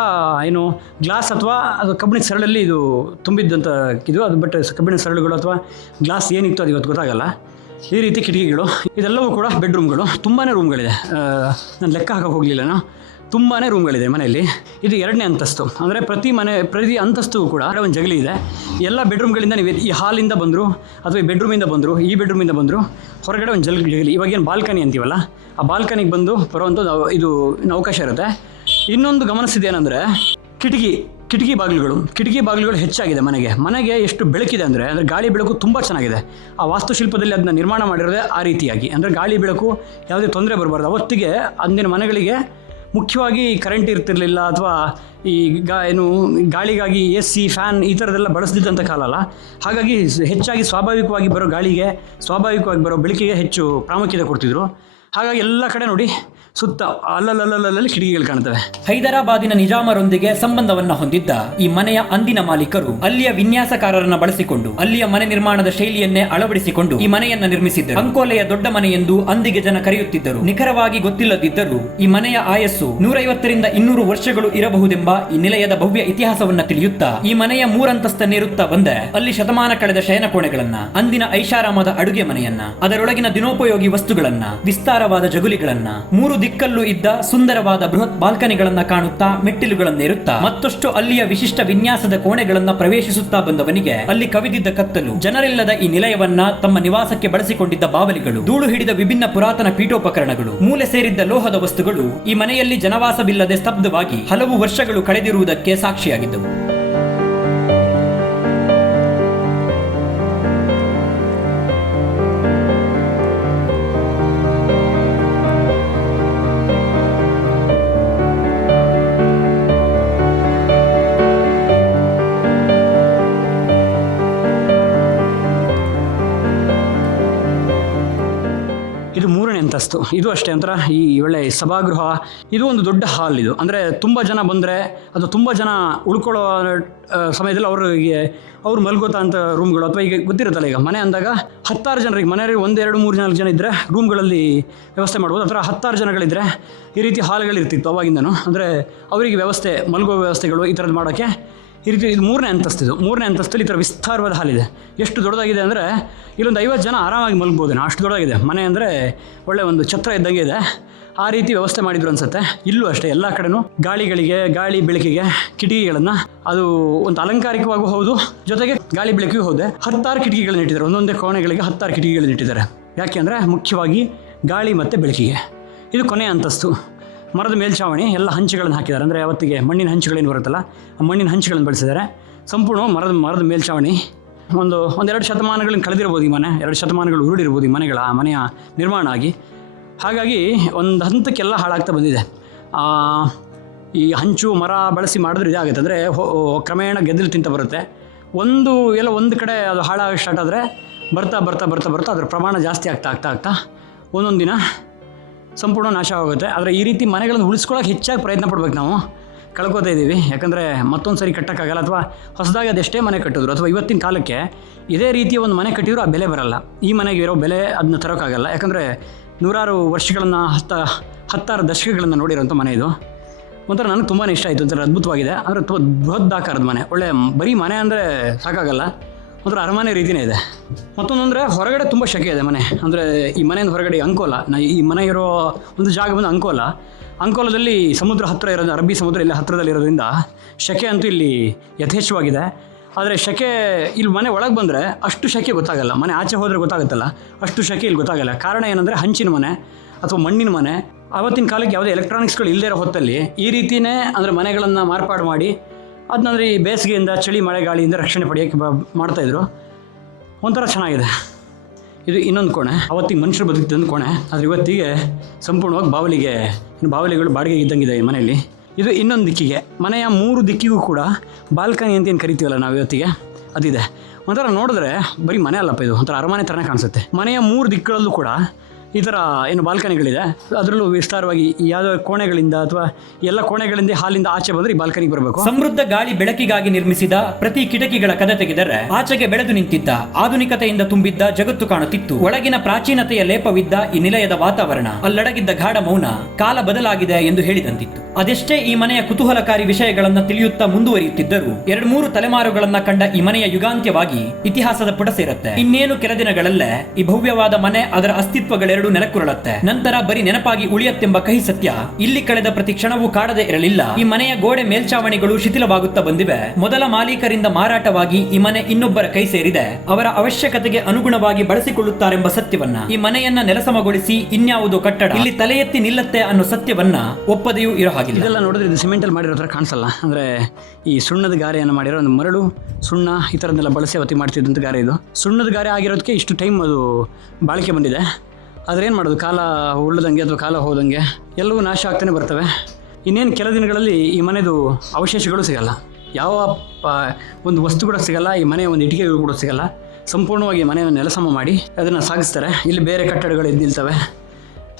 ಗ್ಲಾಸ್ ಅಥವಾ ಅದು ಕಬ್ಬಿಣದ ಸರಳಲ್ಲಿ ಇದು ತುಂಬಿದ್ದಂಥ ಇದು ಅದು. ಬಟ್ ಕಬ್ಬಿಣದ ಸರಳುಗಳು ಅಥವಾ ಗ್ಲಾಸ್ ಏನಿತ್ತು ಅದು ಇವತ್ತು ಗೊತ್ತಾಗಲ್ಲ. ಈ ರೀತಿ ಕಿಟಕಿಗಳು ಇದೆಲ್ಲವೂ ಕೂಡ ಬೆಡ್ರೂಮ್ಗಳು. ತುಂಬಾ ರೂಮ್ಗಳಿದೆ, ನಾನು ಲೆಕ್ಕ ಹಾಕಕ್ಕೆ ಹೋಗಲಿಲ್ಲ. ತುಂಬಾ ರೂಮ್ಗಳಿದೆ ಮನೆಯಲ್ಲಿ. ಇದು 2ನೇ ಅಂತಸ್ತು. ಅಂದರೆ ಪ್ರತಿ ಅಂತಸ್ತು ಕೂಡ ಒಂದು ಜಗಲಿ ಇದೆ. ಎಲ್ಲ ಬೆಡ್ರೂಮ್ಗಳಿಂದ ನೀವು ಈ ಹಾಲಿಂದ ಬಂದರು ಅಥವಾ ಈ ಬೆಡ್ರೂಮಿಂದ ಬಂದರು, ಈ ಬೆಡ್ರೂಮಿಂದ ಬಂದರು, ಹೊರಗಡೆ ಒಂದು ಜಗಲಿ, ಇವಾಗೇನು ಬಾಲ್ಕನಿ ಅಂತೀವಲ್ಲ, ಆ ಬಾಲ್ಕನಿಗೆ ಬಂದು ಬರುವಂಥದ್ದು ಇದು ಅವಕಾಶ ಇರುತ್ತೆ. ಇನ್ನೊಂದು ಗಮನಿಸಿದ್ದೇನೆಂದರೆ ಕಿಟಕಿ ಬಾಗಿಲುಗಳು ಹೆಚ್ಚಾಗಿದೆ. ಮನೆಗೆ ಎಷ್ಟು ಬೆಳಕಿದೆ ಅಂದರೆ ಗಾಳಿ ಬೆಳಕು ತುಂಬ ಚೆನ್ನಾಗಿದೆ. ಆ ವಾಸ್ತುಶಿಲ್ಪದಲ್ಲಿ ಅದನ್ನ ನಿರ್ಮಾಣ ಮಾಡಿರೋದೇ ಆ ರೀತಿಯಾಗಿ. ಅಂದರೆ ಗಾಳಿ ಬೆಳಕು ಯಾವುದೇ ತೊಂದರೆ ಬರಬಾರ್ದು. ಅವತ್ತಿಗೆ ಅಂದಿನ ಮನೆಗಳಿಗೆ ಮುಖ್ಯವಾಗಿ ಕರೆಂಟ್ ಇರ್ತಿರಲಿಲ್ಲ ಅಥವಾ ಈ ಗಾಳಿಗಾಗಿ AC, ಫ್ಯಾನ್ ಈ ಥರದ್ದೆಲ್ಲ ಬಳಸ್ತಿದ್ದಂಥ ಕಾಲ ಅಲ್ಲ. ಹಾಗಾಗಿ ಹೆಚ್ಚಾಗಿ ಸ್ವಾಭಾವಿಕವಾಗಿ ಬರೋ ಗಾಳಿಗೆ, ಸ್ವಾಭಾವಿಕವಾಗಿ ಬರೋ ಬೆಳಕಿಗೆ ಹೆಚ್ಚು ಪ್ರಾಮುಖ್ಯತೆ ಕೊಡ್ತಿದ್ರು. ಹಾಗಾಗಿ ಎಲ್ಲ ಕಡೆ ನೋಡಿ ಸುತ್ತ ಅಲ್ಲಲ್ಲಿ ಕಿಟಕಿಗಳು ಕಾಣ್ತವೆ. ಹೈದರಾಬಾದಿನ ನಿಜಾಮರೊಂದಿಗೆ ಸಂಬಂಧವನ್ನ ಹೊಂದಿದ್ದ ಈ ಮನೆಯ ಅಂದಿನ ಮಾಲೀಕರು ಅಲ್ಲಿಯ ವಿನ್ಯಾಸಕಾರರನ್ನ ಬಳಸಿಕೊಂಡು ಅಲ್ಲಿಯ ಮನೆ ನಿರ್ಮಾಣದ ಶೈಲಿಯನ್ನೇ ಅಳವಡಿಸಿಕೊಂಡು ಈ ಮನೆಯನ್ನ ನಿರ್ಮಿಸಿದ್ದರು. ಅಂಕೋಲೆಯ ದೊಡ್ಡ ಮನೆ ಎಂದು ಅಂದಿಗೆ ಜನ ಕರೆಯುತ್ತಿದ್ದರು. ನಿಖರವಾಗಿ ಗೊತ್ತಿಲ್ಲದಿದ್ದರೂ ಈ ಮನೆಯ ಆಯಸ್ಸು 150ರಿಂದ 200 ವರ್ಷಗಳು ಇರಬಹುದೆಂಬ ಈ ನಿಲಯದ ಭವ್ಯ ಇತಿಹಾಸವನ್ನ ತಿಳಿಯುತ್ತಾ ಈ ಮನೆಯ 3 ಅಂತಸ್ತನ್ನೇರುತ್ತಾ ಬಂದೆ ಅಲ್ಲಿ ಶತಮಾನ ಕಳೆದ ಶಯನ ಕೋಣೆಗಳನ್ನ, ಅಂದಿನ ಐಷಾರಾಮದ ಅಡುಗೆ ಮನೆಯನ್ನ, ಅದರೊಳಗಿನ ದಿನೋಪಯೋಗಿ ವಸ್ತುಗಳನ್ನ, ವಿಸ್ತಾರವಾದ ಜಗುಲಿಗಳನ್ನ, 3 ದಿಕ್ಕಲ್ಲೂ ಇದ್ದ ಸುಂದರವಾದ ಬೃಹತ್ ಬಾಲ್ಕನಿಗಳನ್ನ ಕಾಣುತ್ತಾ ಮೆಟ್ಟಿಲುಗಳನ್ನೇರುತ್ತಾ ಮತ್ತಷ್ಟು ಅಲ್ಲಿಯ ವಿಶಿಷ್ಟ ವಿನ್ಯಾಸದ ಕೋಣೆಗಳನ್ನ ಪ್ರವೇಶಿಸುತ್ತಾ ಬಂದವನಿಗೆ ಅಲ್ಲಿ ಕವಿದಿದ್ದ ಕತ್ತಲು, ಜನರಿಲ್ಲದ ಈ ನಿಲಯವನ್ನ ತಮ್ಮ ನಿವಾಸಕ್ಕೆ ಬಳಸಿಕೊಂಡಿದ್ದ ಬಾವಲಿಗಳು, ಧೂಳು ಹಿಡಿದ ವಿಭಿನ್ನ ಪುರಾತನ ಪೀಠೋಪಕರಣಗಳು, ಮೂಲೆ ಸೇರಿದ್ದ ಲೋಹದ ವಸ್ತುಗಳು ಈ ಮನೆಯಲ್ಲಿ ಜನವಾಸವಿಲ್ಲದೆ ಸ್ತಬ್ಧವಾಗಿ ಹಲವು ವರ್ಷಗಳು ಕಳೆದಿರುವುದಕ್ಕೆ ಸಾಕ್ಷಿಯಾಗಿದ್ದವು. ಇದು 3ನೇ ಅಂತಸ್ತು. ಇದು ಅಷ್ಟೇ ಒಂಥರ ಈ ಒಳ್ಳೆ ಸಭಾಗೃಹ. ಇದು ಒಂದು ದೊಡ್ಡ ಹಾಲ್. ಇದು ಅಂದರೆ ತುಂಬ ಜನ ಬಂದರೆ ಅಥವಾ ತುಂಬ ಜನ ಉಳ್ಕೊಳ್ಳೋ ಸಮಯದಲ್ಲಿ ಅವ್ರು ಮಲ್ಗೋತಾ ಅಂತ ರೂಮ್ಗಳು, ಅಥವಾ ಈಗ ಗೊತ್ತಿರುತ್ತಲ್ಲ, ಈಗ ಮನೆ ಅಂದಾಗ 10 ಜನರಿಗೆ, ಮನೆಯವರಿಗೆ 1, 2, 3, 4 ಜನ ಇದ್ದರೆ ರೂಮ್ಗಳಲ್ಲಿ ವ್ಯವಸ್ಥೆ ಮಾಡ್ಬೋದು. ಅಥವಾ 10 ಜನಗಳಿದ್ದರೆ ಈ ರೀತಿ ಹಾಲ್ಗಳಿರ್ತಿತ್ತು ಅವಾಗಿಂದನು. ಅಂದರೆ ಅವರಿಗೆ ವ್ಯವಸ್ಥೆ, ಮಲ್ಗೋ ವ್ಯವಸ್ಥೆಗಳು ಈ ಥರದ್ದು ಮಾಡೋಕ್ಕೆ ಈ ರೀತಿ. ಇದು 3ನೇ ಅಂತಸ್ತಿದು. 3ನೇ ಅಂತಸ್ತಲ್ಲಿ ಈ ಥರ ವಿಸ್ತಾರವಾದ ಹಾಲಿದೆ. ಎಷ್ಟು ದೊಡ್ಡದಾಗಿದೆ ಅಂದರೆ ಇಲ್ಲೊಂದು 50 ಜನ ಆರಾಮಾಗಿ ಮಲಗ್ಬೋದು. ಅಷ್ಟು ದೊಡ್ಡದಾಗಿದೆ ಮನೆ. ಅಂದರೆ ಒಳ್ಳೆ ಒಂದು ಛತ್ರ ಇದ್ದಂಗೆ ಇದೆ. ಆ ರೀತಿ ವ್ಯವಸ್ಥೆ ಮಾಡಿದ್ರು ಅನ್ಸುತ್ತೆ. ಇಲ್ಲೂ ಅಷ್ಟೇ ಎಲ್ಲ ಕಡೆನೂ ಗಾಳಿ ಬೆಳಕಿಗೆ ಕಿಟಕಿಗಳನ್ನು, ಅದು ಒಂದು ಅಲಂಕಾರಿಕವಾಗೂ ಹೌದು, ಜೊತೆಗೆ ಗಾಳಿ ಬೆಳಕಿಗೂ ಹೌದೆ. 16 ಕಿಟಕಿಗಳನ್ನ ಇಟ್ಟಿದ್ದಾರೆ. ಒಂದೊಂದೇ ಕೋಣೆಗಳಿಗೆ 16 ಕಿಟಕಿಗಳನ್ನ ಇಟ್ಟಿದ್ದಾರೆ. ಯಾಕೆ ಅಂದರೆ ಮುಖ್ಯವಾಗಿ ಗಾಳಿ ಮತ್ತು ಬೆಳಕಿಗೆ. ಇದು ಕೊನೆಯ ಅಂತಸ್ತು. ಮರದ ಮೇಲ್ಛಾವಣಿ, ಎಲ್ಲ ಹಂಚುಗಳನ್ನು ಹಾಕಿದ್ದಾರೆ. ಅಂದರೆ ಅವತ್ತಿಗೆ ಮಣ್ಣಿನ ಹಂಚುಗಳೇನು ಬರುತ್ತಲ್ಲ, ಆ ಮಣ್ಣಿನ ಹಂಚುಗಳನ್ನು ಬಳಸಿದ್ದಾರೆ. ಸಂಪೂರ್ಣ ಮರದ ಮೇಲ್ಛಾವಣಿ. ಒಂದು 2 ಶತಮಾನಗಳನ್ನು ಕಳೆದಿರ್ಬೋದು ಈ ಮನೆ. 2 ಶತಮಾನಗಳು ಉರುಳಿರ್ಬೋದು ಈ ಮನೆಯ ನಿರ್ಮಾಣ ಆಗಿ. ಹಾಗಾಗಿ ಒಂದು ಹಂತಕ್ಕೆಲ್ಲ ಹಾಳಾಗ್ತಾ ಬಂದಿದೆ. ಈ ಹಂಚು ಮರ ಬಳಸಿ ಮಾಡಿದ್ರೆ ಇದಾಗುತ್ತೆ. ಅಂದರೆ ಕ್ರಮೇಣ ಗೆದ್ದಲು ತಿಂತ ಬರುತ್ತೆ. ಒಂದು ಕಡೆ ಅದು ಹಾಳಾಗಿ ಸ್ಟಾರ್ಟ್ ಆದರೆ ಬರ್ತಾ ಅದರ ಪ್ರಮಾಣ ಜಾಸ್ತಿ ಆಗ್ತಾ ಒಂದೊಂದು ದಿನ ಸಂಪೂರ್ಣ ನಾಶ ಆಗುತ್ತೆ. ಆದರೆ ಈ ರೀತಿ ಮನೆಗಳನ್ನು ಉಳಿಸ್ಕೊಳ್ಳೋಕೆ ಹೆಚ್ಚಾಗಿ ಪ್ರಯತ್ನ ಪಡ್ಬೇಕು. ನಾವು ಕಳ್ಕೊತಾ ಇದ್ದೀವಿ. ಯಾಕಂದರೆ ಮತ್ತೊಂದು ಸರಿ ಕಟ್ಟೋಕ್ಕಾಗಲ್ಲ. ಅಥವಾ ಹೊಸದಾಗಿ ಅದೆಷ್ಟೇ ಮನೆ ಕಟ್ಟಿದ್ರು, ಅಥವಾ ಇವತ್ತಿನ ಕಾಲಕ್ಕೆ ಇದೇ ರೀತಿಯ ಒಂದು ಮನೆ ಕಟ್ಟಿದ್ರು ಆ ಬೆಲೆ ಬರಲ್ಲ. ಈ ಮನೆಗೆ ಇರೋ ಬೆಲೆ ಅದನ್ನ ತರೋಕ್ಕಾಗಲ್ಲ. ಯಾಕಂದರೆ 100 ವರ್ಷಗಳನ್ನು 10 ದಶಕಗಳನ್ನು ನೋಡಿರೋಂಥ ಮನೆ ಇದು. ಒಂಥರ ನನಗೆ ತುಂಬಾ ಇಷ್ಟ ಆಯಿತು. ಒಂಥರ ಅದ್ಭುತವಾಗಿದೆ. ಅಂದರೆ ಬೃಹದಾಕಾರದ ಮನೆ. ಒಳ್ಳೆ ಬರೀ ಮನೆ ಅಂದರೆ ಸಾಕಾಗಲ್ಲ, ಒಂಥರ ಅರಮನೆ ರೀತಿಯೇ ಇದೆ. ಮತ್ತೊಂದು ಅಂದರೆ ಹೊರಗಡೆ ತುಂಬ ಶೆಕೆ ಇದೆ ಮನೆ. ಅಂದರೆ ಈ ಮನೆಯಿಂದ ಹೊರಗಡೆ ಅಂಕೋಲ, ಈ ಮನೆ ಇರೋ ಒಂದು ಜಾಗ ಬಂದು ಅಂಕೋಲದಲ್ಲಿ ಸಮುದ್ರ ಹತ್ತಿರ ಇರೋದು, ಅರಬ್ಬಿ ಸಮುದ್ರ ಇಲ್ಲಿ ಹತ್ತಿರದಲ್ಲಿರೋದ್ರಿಂದ ಶೆಕೆ ಅಂತೂ ಇಲ್ಲಿ ಯಥೇಚ್ಛವಾಗಿದೆ. ಆದರೆ ಶೆಕೆ ಇಲ್ಲಿ ಮನೆ ಒಳಗೆ ಬಂದರೆ ಅಷ್ಟು ಶೆಕೆ ಗೊತ್ತಾಗಲ್ಲ. ಮನೆ ಆಚೆ ಹೋದರೆ ಗೊತ್ತಾಗುತ್ತಲ್ಲ, ಅಷ್ಟು ಶೆಕೆ ಇಲ್ಲಿ ಗೊತ್ತಾಗಲ್ಲ. ಕಾರಣ ಏನಂದರೆ ಹಂಚಿನ ಮನೆ ಅಥವಾ ಮಣ್ಣಿನ ಮನೆ. ಆವತ್ತಿನ ಕಾಲಕ್ಕೆ ಯಾವುದೇ ಎಲೆಕ್ಟ್ರಾನಿಕ್ಸ್ಗಳು ಇಲ್ಲದೇ ಇರೋ ಹೊತ್ತಲ್ಲಿ ಈ ರೀತಿಯೇ ಅಂದರೆ ಮನೆಗಳನ್ನು ಮಾರ್ಪಾಡು ಮಾಡಿ ಅದನ್ನಂದರೆ ಈ ಬೇಸಿಗೆಯಿಂದ, ಚಳಿ, ಮಳೆ, ಗಾಳಿಯಿಂದ ರಕ್ಷಣೆ ಪಡೆಯೋಕ್ಕೆ ಮಾಡ್ತಾಯಿದ್ರು. ಒಂಥರ ಚೆನ್ನಾಗಿದೆ. ಇದು ಇನ್ನೊಂದು ಕೋಣೆ. ಅವತ್ತಿಗೆ ಮನುಷ್ಯರು ಬದುಕಿದ್ದಂದು ಕೋಣೆ. ಆದರೆ ಇವತ್ತಿಗೆ ಸಂಪೂರ್ಣವಾಗಿ ಬಾವಲಿಗಳು ಬಾಡಿಗೆ ಇದ್ದಂಗಿದೆ ಈ ಮನೆಯಲ್ಲಿ. ಇದು ಇನ್ನೊಂದು ದಿಕ್ಕಿಗೆ, ಮನೆಯ 3 ದಿಕ್ಕಿಗೂ ಕೂಡ ಬಾಲ್ಕನಿ ಅಂತ ಏನು ಕರಿತೀವಲ್ಲ ನಾವು ಇವತ್ತಿಗೆ, ಅದಿದೆ. ಒಂಥರ ನೋಡಿದ್ರೆ ಬರೀ ಮನೆ ಅಲ್ಲಪ್ಪ, ಇದು ಒಂಥರ ಅರಮನೆ ಥರನೇ ಕಾಣಿಸುತ್ತೆ. ಮನೆಯ 3 ದಿಕ್ಕುಗಳಲ್ಲೂ ಕೂಡ ಈ ಥರ ಏನು ಬಾಲ್ಕನಿಗಳಿದೆ. ಅದರಲ್ಲೂ ವಿಸ್ತಾರವಾಗಿ ಯಾವುದೋ ಕೋಣೆಗಳಿಂದ ಅಥವಾ ಎಲ್ಲ ಕೋಣೆಗಳಿಂದ ಹಾಲಿಂದ ಆಚೆ ಬಂದರೆ ಈ ಬಾಲ್ಕನಿಗೆ ಬರಬೇಕು. ಸಮೃದ್ಧ ಗಾಳಿ ಬೆಳಕಿಗಾಗಿ ನಿರ್ಮಿಸಿದ ಪ್ರತಿ ಕಿಟಕಿಗಳ ಕದ ತೆಗೆದರೆ ಆಚೆಗೆ ಬೆಳೆದು ನಿಂತಿದ್ದ ಆಧುನಿಕತೆಯಿಂದ ತುಂಬಿದ್ದ ಜಗತ್ತು ಕಾಣುತ್ತಿತ್ತು. ಒಳಗಿನ ಪ್ರಾಚೀನತೆಯ ಲೇಪವಿದ್ದ ಈ ನಿಲಯದ ವಾತಾವರಣ, ಅಲ್ಲಡಗಿದ್ದ ಗಾಢ ಮೌನ ಕಾಲ ಬದಲಾಗಿದೆ ಎಂದು ಹೇಳಿದಂತಿತ್ತು. ಅದೆಷ್ಟೇ ಈ ಮನೆಯ ಕುತೂಹಲಕಾರಿ ವಿಷಯಗಳನ್ನ ತಿಳಿಯುತ್ತಾ ಮುಂದುವರಿಯುತ್ತಿದ್ದರೂ 2-3 ತಲೆಮಾರುಗಳನ್ನ ಕಂಡ ಈ ಮನೆಯ ಯುಗಾಂತ್ಯವಾಗಿ ಇತಿಹಾಸದ ಪುಟ ಸೇರುತ್ತೆ. ಇನ್ನೇನು ಕೆಲ ದಿನಗಳಲ್ಲೇ ಈ ಭವ್ಯವಾದ ಮನೆ, ಅದರ ಅಸ್ತಿತ್ವಗಳೆರಡು ನೆಲಕ್ಕುರಳುತ್ತೆ. ನಂತರ ಬರೀ ನೆನಪಾಗಿ ಉಳಿಯತ್ತೆಂಬ ಕಹಿ ಸತ್ಯ ಇಲ್ಲಿ ಕಳೆದ ಪ್ರತಿ ಕ್ಷಣವೂ ಕಾಡದೆ ಇರಲಿಲ್ಲ. ಈ ಮನೆಯ ಗೋಡೆ ಮೇಲ್ಚಾವಣಿಗಳು ಶಿಥಿಲವಾಗುತ್ತಾ ಬಂದಿವೆ. ಮೊದಲ ಮಾಲೀಕರಿಂದ ಮಾರಾಟವಾಗಿ ಈ ಮನೆ ಇನ್ನೊಬ್ಬರ ಕೈ ಸೇರಿದೆ. ಅವರ ಅವಶ್ಯಕತೆಗೆ ಅನುಗುಣವಾಗಿ ಬಳಸಿಕೊಳ್ಳುತ್ತಾರೆಂಬ ಸತ್ಯವನ್ನ, ಈ ಮನೆಯನ್ನ ನೆಲಸಮಗೊಳಿಸಿ ಇನ್ಯಾವುದೋ ಕಟ್ಟಡ ಇಲ್ಲಿ ತಲೆ ಎತ್ತಿ ನಿಲ್ಲತ್ತೆ ಅನ್ನೋ ಸತ್ಯವನ್ನ ಒಪ್ಪದೆಯೂ ಇರೋ ಹಾಗಿಲ್ಲ. ಇದೆಲ್ಲ ನೋಡಿದ್ರೆ ಇದು ಸಿಮೆಂಟಲ್ಲಿ ಮಾಡಿರೋ ಥರ ಕಾಣಿಸಲ್ಲ. ಅಂದರೆ ಈ ಸುಣ್ಣದ ಗಾರೆಯನ್ನು ಮಾಡಿರೋ ಒಂದು ಮರಳು, ಸುಣ್ಣ ಈ ಥರದ್ದೆಲ್ಲ ಬಳಸಿ ಅವತ್ತಿ ಮಾಡ್ತಿದ್ದಂಥ ಗಾರೆ ಇದು. ಸುಣ್ಣದ ಗಾರೆ ಆಗಿರೋದಕ್ಕೆ ಇಷ್ಟು ಟೈಮ್ ಅದು ಬಾಳಿಕೆ ಬಂದಿದೆ. ಆದರೆ ಏನು ಮಾಡೋದು, ಕಾಲ ಉಳ್ಳದಂಗೆ ಅಥವಾ ಕಾಲ ಹೋದಂಗೆ ಎಲ್ಲವೂ ನಾಶ ಆಗ್ತಾನೆ ಬರ್ತವೆ. ಇನ್ನೇನು ಕೆಲ ದಿನಗಳಲ್ಲಿ ಈ ಮನೆದು ಅವಶೇಷಗಳು ಸಿಗಲ್ಲ. ಯಾವ ಒಂದು ವಸ್ತು ಕೂಡ ಸಿಗಲ್ಲ. ಈ ಮನೆಯ ಒಂದು ಇಟ್ಟಿಗೆಗಳು ಕೂಡ ಸಿಗಲ್ಲ. ಸಂಪೂರ್ಣವಾಗಿ ಮನೆಯನ್ನು ನೆಲಸಮ ಮಾಡಿ ಅದನ್ನು ಸಾಗಿಸ್ತಾರೆ. ಇಲ್ಲಿ ಬೇರೆ ಕಟ್ಟಡಗಳು ಎದ್ದು ನಿಲ್ತವೆ,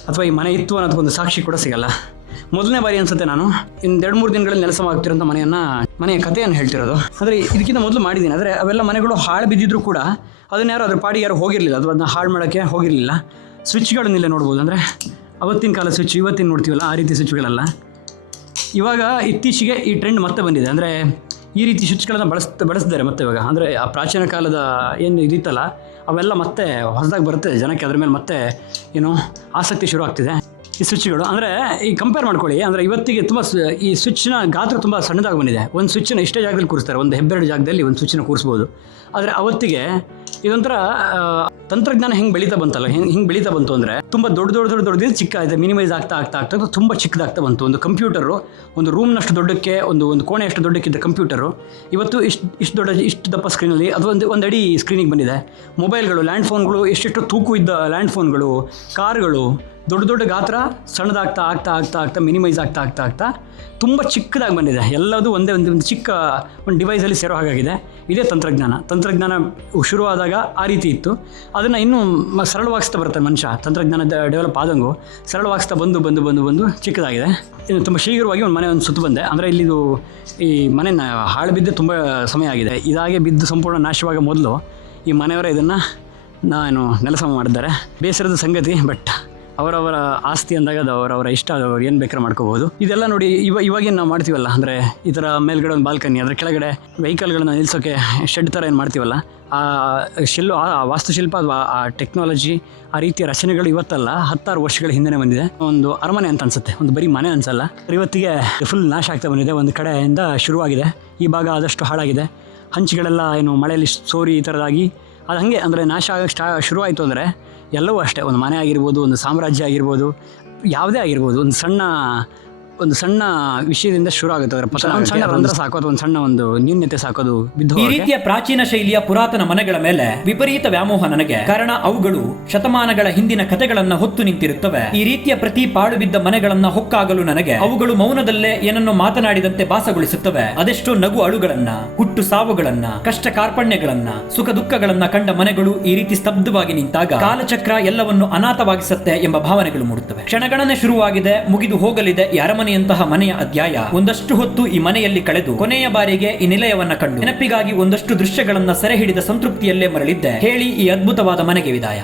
ಅಥವಾ ಈ ಮನೆ ಇತ್ತು ಅನ್ನೋದಕ್ಕೆ ಒಂದು ಸಾಕ್ಷಿ ಕೂಡ ಸಿಗಲ್ಲ. ಮೊದಲನೇ ಬಾರಿ ಅನ್ಸುತ್ತೆ ನಾನು ಇನ್ನು 2-3 ದಿನಗಳಲ್ಲಿ ನೆಲಸಮ ಆಗ್ತಿರೋಂಥ ಮನೆಯ ಕಥೆಯನ್ನು ಹೇಳ್ತಿರೋದು. ಆದರೆ ಇದಕ್ಕಿಂತ ಮೊದಲು ಮಾಡಿದ್ದೀನಿ. ಆದರೆ ಅವೆಲ್ಲ ಮನೆಗಳು ಹಾಳು ಬಿದ್ದಿದ್ರು ಕೂಡ ಅದನ್ನ ಅದ್ರ ಪಾಡಿಗೆ ಯಾರು ಹೋಗಿರಲಿಲ್ಲ, ಅಥವಾ ಅದನ್ನ ಹಾಳು ಮಾಡೋಕ್ಕೆ ಹೋಗಿರಲಿಲ್ಲ. ಸ್ವಿಚ್ಗಳನ್ನಿಲ್ಲ ನೋಡ್ಬೋದು. ಅಂದರೆ ಅವತ್ತಿನ ಕಾಲ ಸ್ವಿಚ್ ಇವತ್ತಿನ ನೋಡ್ತೀವಲ್ಲ ಆ ರೀತಿ ಸ್ವಿಚ್ಗಳೆಲ್ಲ. ಇವಾಗ ಇತ್ತೀಚೆಗೆ ಈ ಟ್ರೆಂಡ್ ಮತ್ತೆ ಬಂದಿದೆ. ಅಂದರೆ ಈ ರೀತಿ ಸ್ವಿಚ್ಗಳನ್ನು ಬಳಸ್ತಿದ್ದಾರೆ ಮತ್ತೆ ಇವಾಗ. ಅಂದರೆ ಆ ಪ್ರಾಚೀನ ಕಾಲದ ಏನು ಇದಿತ್ತಲ್ಲ ಅವೆಲ್ಲ ಮತ್ತೆ ಹೊಸದಾಗಿ ಬರುತ್ತೆ. ಜನಕ್ಕೆ ಅದ್ರ ಮೇಲೆ ಮತ್ತೆ ಆಸಕ್ತಿ ಶುರು ಆಗ್ತಿದೆ. ಈ ಸ್ವಿಚ್ಗಳು ಅಂದರೆ ಈ ಕಂಪೇರ್ ಮಾಡ್ಕೊಳ್ಳಿ, ಅಂದರೆ ಇವತ್ತಿಗೆ ತುಂಬ ಈ ಸ್ವಿಚ್ನ ಗಾತ್ರ ತುಂಬ ಸಣ್ಣದಾಗಿ ಬಂದಿದೆ. ಒಂದು ಸ್ವಿಚ್ನ ಇಷ್ಟೇ ಜಾಗದಲ್ಲಿ ಕೂರಿಸ್ತಾರೆ, ಒಂದು ಹೆಬ್ಬೆರಡು ಜಾಗದಲ್ಲಿ ಒಂದು ಸ್ವಿಚ್ನ ಕೂರಿಸ್ಬೋದು. ಆದರೆ ಅವತ್ತಿಗೆ ಇದೊಂಥರ ತಂತ್ರಜ್ಞಾನ ಹೆಂಗೆ ಬೆಳೀತಾ ಬಂತಲ್ಲ, ಹಿಂಗೆ ಬೆಳೀತಾ ಬಂತು ಅಂದರೆ ತುಂಬ ದೊಡ್ಡದು ಚಿಕ್ಕ ಇದೆ, ಮಿನಿಮೈಸ್ ಆಗ್ತಾ ತುಂಬ ಚಿಕ್ಕದಾಗ್ತಾ ಬಂತು. ಒಂದು ಕಂಪ್ಯೂಟರು ಒಂದು ರೂಮ್ನಷ್ಟು ದೊಡ್ಡಕ್ಕೆ, ಒಂದು ಕೋಣೆಯಷ್ಟು ದೊಡ್ಡಕ್ಕಿದ್ದ ಕಂಪ್ಯೂಟರು ಇವತ್ತು ಇಷ್ಟು ದಪ್ಪ ಸ್ಕ್ರೀನಲ್ಲಿ ಅದು ಒಂದು ಅಡಿ ಸ್ಕ್ರೀನಿಗೆ ಬಂದಿದೆ. ಮೊಬೈಲ್ಗಳು, ಲ್ಯಾಂಡ್ ಫೋನ್ಗಳು, ಎಷ್ಟೆಷ್ಟು ತೂಕು ಇದ್ದ ಲ್ಯಾಂಡ್ ಫೋನ್ಗಳು, ಕಾರ್ಗಳು ದೊಡ್ಡ ಗಾತ್ರ ಸಣ್ಣದಾಗ್ತಾ ಮಿನಿಮೈಸ್ ಆಗ್ತಾ ತುಂಬ ಚಿಕ್ಕದಾಗಿ ಬಂದಿದೆ. ಎಲ್ಲದೂ ಒಂದು ಚಿಕ್ಕ ಒಂದು ಡಿವೈಸಲ್ಲಿ ಸೇರೋ ಹಾಗಾಗಿದೆ. ಇದೇ ತಂತ್ರಜ್ಞಾನ ಶುರುವಾದಾಗ ಆ ರೀತಿ ಇತ್ತು. ಅದನ್ನು ಇನ್ನೂ ಸರಳವಾಗಿಸ್ತಾ ಬರ್ತಾರೆ ಮನುಷ್ಯ. ತಂತ್ರಜ್ಞಾನ ಡೆವಲಪ್ ಆದಂಗೂ ಸರಳವಾಗಿಸ್ತಾ ಬಂದು ಚಿಕ್ಕದಾಗಿದೆ. ಇನ್ನು ತುಂಬ ಶೀಘ್ರವಾಗಿ ಒಂದು ಮನೆ ಸುತ್ತು ಬಂದೆ. ಅಂದರೆ ಇಲ್ಲಿದು ಈ ಮನೆ ಹಾಳು ಬಿದ್ದೆ ತುಂಬ ಸಮಯ ಆಗಿದೆ. ಇದಾಗೆ ಬಿದ್ದು ಸಂಪೂರ್ಣ ನಾಶವಾಗ ಮೊದಲು ಈ ಮನೆಯವರೇ ಇದನ್ನು ನೆಲಸಮ ಮಾಡಿದ್ದಾರೆ. ಬೇಸರದ ಸಂಗತಿ, ಬಟ್ ಅವರವರ ಆಸ್ತಿ ಅಂದಾಗ ಅದು ಅವರವರ ಇಷ್ಟ, ಅವ್ರು ಏನು ಬೇಕಾದ್ರೆ ಮಾಡ್ಕೋಬೋದು. ಇದೆಲ್ಲ ನೋಡಿ ಇವಾಗೇನು ನಾವು ಮಾಡ್ತೀವಲ್ಲ, ಅಂದರೆ ಈ ಥರ ಮೇಲ್ಗಡೆ ಒಂದು ಬಾಲ್ಕನಿ, ಅದರ ಕೆಳಗಡೆ ವೆಹಿಕಲ್ಗಳನ್ನ ನಿಲ್ಲಿಸೋಕ್ಕೆ ಶೆಡ್ ಥರ ಏನು ಮಾಡ್ತೀವಲ್ಲ, ಆ ವಾಸ್ತುಶಿಲ್ಪ ಅಥವಾ ಆ ಟೆಕ್ನಾಲಜಿ, ಆ ರೀತಿಯ ರಚನೆಗಳು ಇವತ್ತಲ್ಲ 10 ವರ್ಷಗಳ ಹಿಂದೆ ಬಂದಿದೆ. ಒಂದು ಅರಮನೆ ಅಂತ ಅನ್ಸುತ್ತೆ, ಒಂದು ಬರೀ ಮನೆ ಅನ್ಸಲ್ಲ. ಇವತ್ತಿಗೆ ಫುಲ್ ನಾಶ ಆಗ್ತಾ ಬಂದಿದೆ. ಒಂದು ಕಡೆಯಿಂದ ಶುರುವಾಗಿದೆ, ಈ ಭಾಗ ಆದಷ್ಟು ಹಾಳಾಗಿದೆ. ಹಂಚುಗಳೆಲ್ಲ ಮಳೆಯಲ್ಲಿ ಸೋರಿ ಈ ಥರದಾಗಿ ಅದು ಹಾಗೆ. ಅಂದರೆ ನಾಶ ಆಗಕ್ಕೆ ಶುರುವಾಯಿತು ಅಂದರೆ ಎಲ್ಲವೂ ಅಷ್ಟೇ. ಒಂದು ಮನೆ ಆಗಿರ್ಬೋದು, ಒಂದು ಸಾಮ್ರಾಜ್ಯ ಆಗಿರ್ಬೋದು, ಯಾವುದೇ ಆಗಿರ್ಬೋದು, ಒಂದು ಸಣ್ಣ ವಿಷಯದಿಂದ ಶುರು ಆಗುತ್ತೆ. ಒಂದು ಸಣ್ಣ ರಂಧ್ರ ಸಾಕು ಅಥವಾ ಒಂದು ಸಣ್ಣ ಒಂದು ನ್ಯೂನ್ಯತೆ ಸಾಕೋದು ಬಿದ್ದು. ಈ ರೀತಿಯ ಪ್ರಾಚೀನ ಶೈಲಿಯ ಪುರಾತನ ಮನೆಗಳ ಮೇಲೆ ವಿಪರೀತ ವ್ಯಾಮೋಹ ನನಗೆ. ಕಾರಣ ಅವುಗಳು ಶತಮಾನಗಳ ಹಿಂದಿನ ಕಥೆಗಳನ್ನ ಹೊತ್ತು ನಿಂತಿರುತ್ತವೆ. ಈ ರೀತಿಯ ಪ್ರತಿ ಪಾಳು ಬಿದ್ದ ಮನೆಗಳನ್ನ ಹೊಕ್ಕಾಗಲು ನನಗೆ ಅವುಗಳು ಮೌನದಲ್ಲೇ ಏನನ್ನು ಮಾತನಾಡಿದಂತೆ ಭಾಸಗೊಳಿಸುತ್ತವೆ. ಅದೆಷ್ಟೋ ನಗು ಅಳುಗಳನ್ನ, ಹುಟ್ಟು ಸಾವುಗಳನ್ನ, ಕಷ್ಟ ಕಾರ್ಪಣ್ಯಗಳನ್ನ, ಸುಖ ದುಃಖಗಳನ್ನ ಕಂಡ ಮನೆಗಳು ಈ ರೀತಿ ಸ್ತಬ್ಧವಾಗಿ ನಿಂತಾಗ ಕಾಲಚಕ್ರ ಎಲ್ಲವನ್ನು ಅನಾಥವಾಗಿಸುತ್ತೆ ಎಂಬ ಭಾವನೆಗಳು ಮೂಡುತ್ತವೆ. ಕ್ಷಣಗಣನೆ ಶುರುವಾಗಿದೆ, ಮುಗಿದು ಹೋಗಲಿದೆ ಈ ಅರಮನೆಯಂತಹ ಮನೆಯ ಅಧ್ಯಾಯ. ಒಂದಷ್ಟು ಹೊತ್ತು ಈ ಮನೆಯಲ್ಲಿ ಕಳೆದು ಕೊನೆಯ ಬಾರಿಗೆ ಈ ನಿಲಯವನ್ನ ಕಂಡು ನೆನಪಿಗಾಗಿ ಒಂದಷ್ಟು ದೃಶ್ಯಗಳನ್ನ ಸೆರೆ ಹಿಡಿದ ಸಂತೃಪ್ತಿಯಲ್ಲೇ ಮರಳಿದ್ದೆ. ಹೇಳಿ ಈ ಅದ್ಭುತವಾದ ಮನೆಗೆ ವಿದಾಯ.